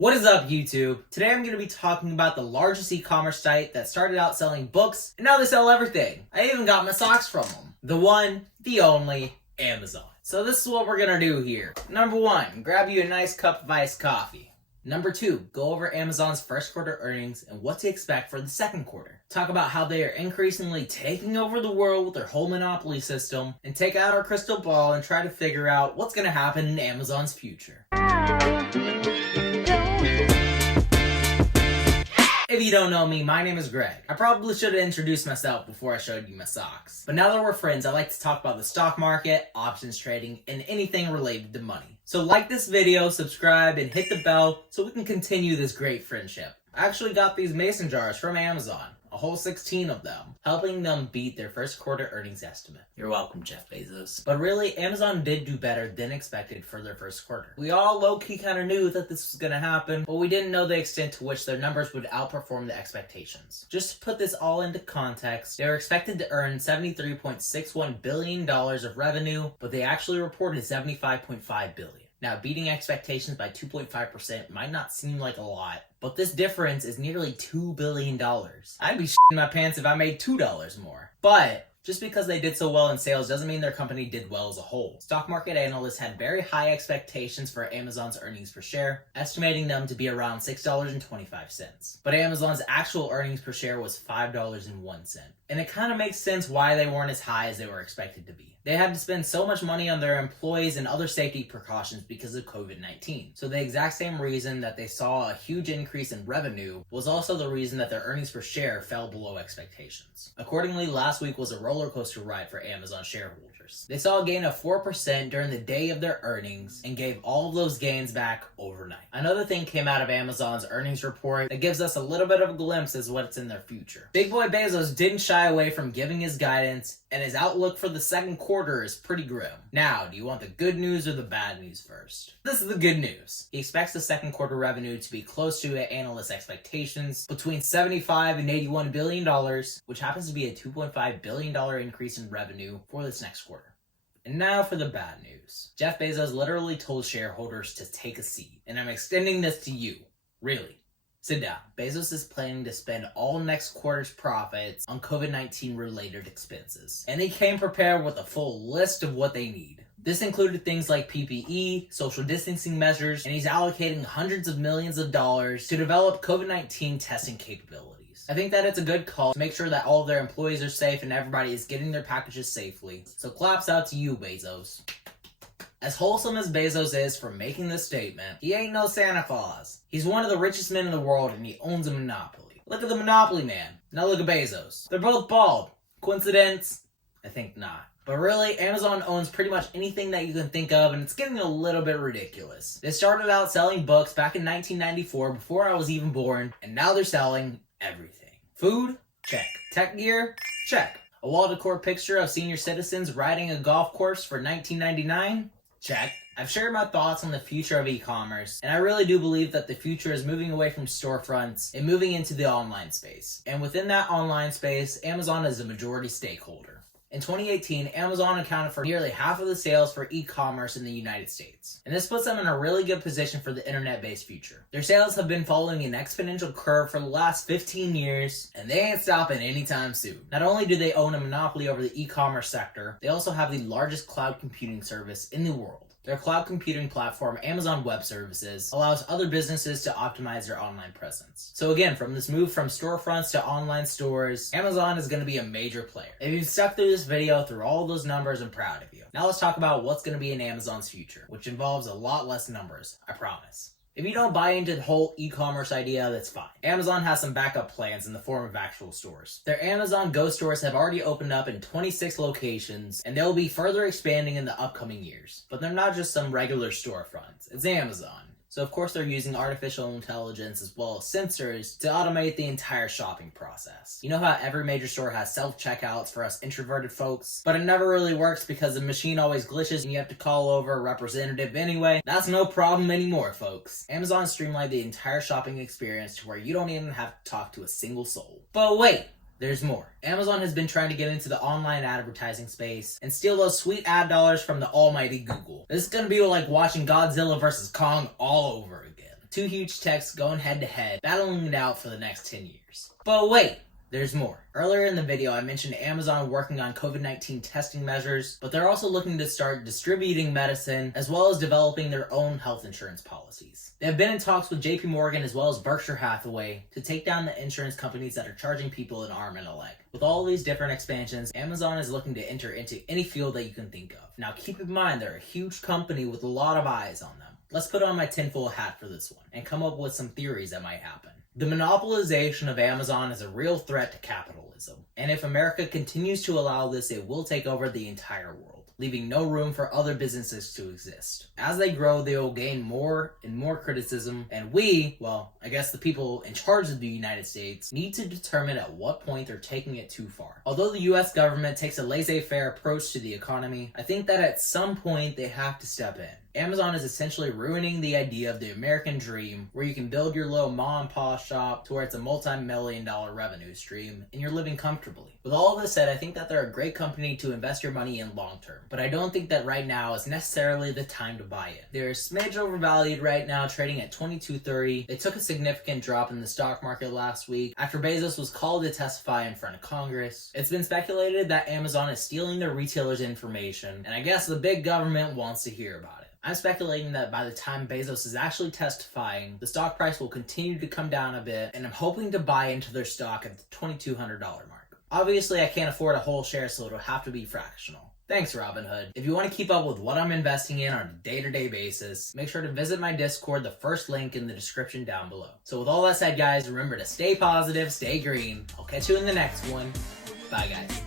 What is up, YouTube? Today I'm going to be talking about the largest e-commerce site that started out selling books, and now they sell everything. I even got my socks from them. The one, the only, Amazon. So this is what we're going to do here. Number 1, grab you a nice cup of iced coffee. Number 2, go over Amazon's first quarter earnings and what to expect for the second quarter. Talk about how they are increasingly taking over the world with their whole monopoly system, and take out our crystal ball and try to figure out what's going to happen in Amazon's future. If you don't know me, my name is Greg. I probably should have introduced myself before I showed you my socks. But now that we're friends, I like to talk about the stock market, options trading, and anything related to money. So like this video, subscribe, and hit the bell so we can continue this great friendship. I actually got these mason jars from Amazon. A whole 16 of them, helping them beat their first quarter earnings estimate. You're welcome, Jeff Bezos. But really, Amazon did do better than expected for their first quarter. We all low-key kind of knew that this was going to happen, but we didn't know the extent to which their numbers would outperform the expectations. Just to put this all into context, they were expected to earn $73.61 billion of revenue, but they actually reported $75.5 billion. Now, beating expectations by 2.5% might not seem like a lot, but this difference is nearly $2 billion. I'd be shitting my pants if I made $2 more. But just because they did so well in sales doesn't mean their company did well as a whole. Stock market analysts had very high expectations for Amazon's earnings per share, estimating them to be around $6.25. But Amazon's actual earnings per share was $5.01. And it kind of makes sense why they weren't as high as they were expected to be. They had to spend so much money on their employees and other safety precautions because of COVID-19. So the exact same reason that they saw a huge increase in revenue was also the reason that their earnings per share fell below expectations. Accordingly, last week was a roller coaster ride for Amazon shareholders. They saw a gain of 4% during the day of their earnings and gave all of those gains back overnight. Another thing came out of Amazon's earnings report that gives us a little bit of a glimpse as what's in their future. Big boy Bezos didn't shy away from giving his guidance, and his outlook for the second quarter is pretty grim. Now, do you want the good news or the bad news first? This is the good news. He expects the second quarter revenue to be close to analyst expectations, between $75 and $81 billion, which happens to be a $2.5 billion increase in revenue for this next quarter. And now for the bad news. Jeff Bezos literally told shareholders to take a seat, and I'm extending this to you. Really. Sit down. Bezos is planning to spend all next quarter's profits on COVID-19 related expenses. And he came prepared with a full list of what they need. This included things like PPE, social distancing measures, and he's allocating hundreds of millions of dollars to develop COVID-19 testing capabilities. I think that it's a good call to make sure that all of their employees are safe and everybody is getting their packages safely. So claps out to you, Bezos. As wholesome as Bezos is for making this statement, he ain't no Santa Claus. He's one of the richest men in the world and he owns a monopoly. Look at the monopoly man. Now look at Bezos. They're both bald. Coincidence? I think not. But really, Amazon owns pretty much anything that you can think of, and it's getting a little bit ridiculous. They started out selling books back in 1994 before I was even born, and now they're selling everything. Food? Check. Tech gear? Check. A wall decor picture of senior citizens riding a golf course for $19.99? Check. I've shared my thoughts on the future of e-commerce, and I really do believe that the future is moving away from storefronts and moving into the online space. And within that online space, Amazon is a majority stakeholder. In 2018, Amazon accounted for nearly half of the sales for e-commerce in the United States. And this puts them in a really good position for the internet-based future. Their sales have been following an exponential curve for the last 15 years, and they ain't stopping anytime soon. Not only do they own a monopoly over the e-commerce sector, they also have the largest cloud computing service in the world. Their cloud computing platform, Amazon Web Services, allows other businesses to optimize their online presence. So again, from this move from storefronts to online stores, Amazon is going to be a major player. If you've stuck through this video through all those numbers, I'm proud of you. Now let's talk about what's going to be in Amazon's future, which involves a lot less numbers, I promise. If you don't buy into the whole e-commerce idea, that's fine. Amazon has some backup plans in the form of actual stores. Their Amazon Go stores have already opened up in 26 locations, and they'll be further expanding in the upcoming years. But they're not just some regular storefronts. It's Amazon. So of course they're using artificial intelligence as well as sensors to automate the entire shopping process. You know how every major store has self-checkouts for us introverted folks? But it never really works because the machine always glitches and you have to call over a representative anyway. That's no problem anymore, folks. Amazon streamlined the entire shopping experience to where you don't even have to talk to a single soul. But wait! There's more. Amazon has been trying to get into the online advertising space and steal those sweet ad dollars from the almighty Google. This is gonna be like watching Godzilla vs. Kong all over again. Two huge techs going head to head, battling it out for the next 10 years. But wait! There's more. Earlier in the video, I mentioned Amazon working on COVID-19 testing measures, but they're also looking to start distributing medicine as well as developing their own health insurance policies. They have been in talks with JP Morgan as well as Berkshire Hathaway to take down the insurance companies that are charging people an arm and a leg. With all these different expansions, Amazon is looking to enter into any field that you can think of. Now keep in mind, they're a huge company with a lot of eyes on them. Let's put on my tinfoil hat for this one and come up with some theories that might happen. The monopolization of Amazon is a real threat to capitalism, and if America continues to allow this, it will take over the entire world, leaving no room for other businesses to exist. As they grow, they will gain more and more criticism, and we, well, I guess the people in charge of the United States, need to determine at what point they're taking it too far. Although the US government takes a laissez-faire approach to the economy, I think that at some point they have to step in. Amazon is essentially ruining the idea of the American dream, where you can build your little mom and pop shop to where it's a multi-million-dollar revenue stream and you're living comfortably. With all of this said, I think that they're a great company to invest your money in long term, but I don't think that right now is necessarily the time to buy it. They're a smidge overvalued right now, trading at $22.30. They took a significant drop in the stock market last week after Bezos was called to testify in front of Congress. It's been speculated that Amazon is stealing their retailers' information, and I guess the big government wants to hear about it. I'm speculating that by the time Bezos is actually testifying, the stock price will continue to come down a bit, and I'm hoping to buy into their stock at the $2,200 mark. Obviously, I can't afford a whole share, so it'll have to be fractional. Thanks, Robinhood. If you want to keep up with what I'm investing in on a day-to-day basis, make sure to visit my Discord, the first link in the description down below. So with all that said, guys, remember to stay positive, stay green. I'll catch you in the next one. Bye, guys.